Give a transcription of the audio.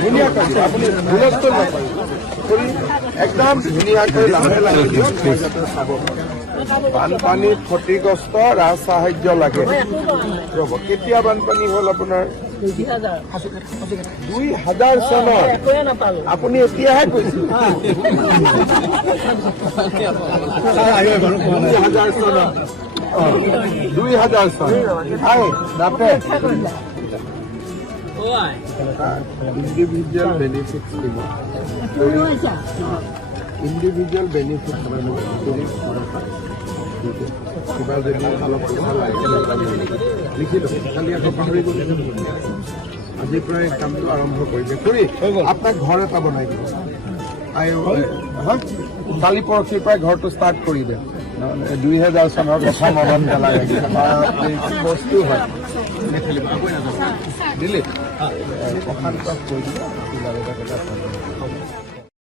ধুনীয়াকৈ দিব আপুনি হুলস্থুল নকৰিব কৰি একদম ধুনীয়াকৈ লাহে লাহে দিয়ক মই যাতে চাব বানপানীত ক্ষতিগ্ৰস্ত ৰাজ সাহায্য লাগে ৰ'ব কেতিয়া বানপানী হ'ল আপোনাৰ 2000 চনৰ আপুনি এতিয়াহে কৈছে 2000 চনত 2000 চন আই নাপে ইণ্ডিভিজুৱেল বেনিফিট দিব ইণ্ডিভিজুৱেল বেনিফিট কিবা যদি অলপ পইচা লাগে লিখি লওক খালি আকৌ পাহৰি গ'লে আজিৰ পৰাই কামটো আৰম্ভ কৰিলে কৰি আপোনাক ঘৰ এটা বনাই দিব কালি পৰহিৰ পৰাই ঘৰটো ষ্টাৰ্ট কৰিলে 2000 চনৰ কথা মনত পেলাই বস্তু হয় দিলে প্ৰশান্তক কৈ দিব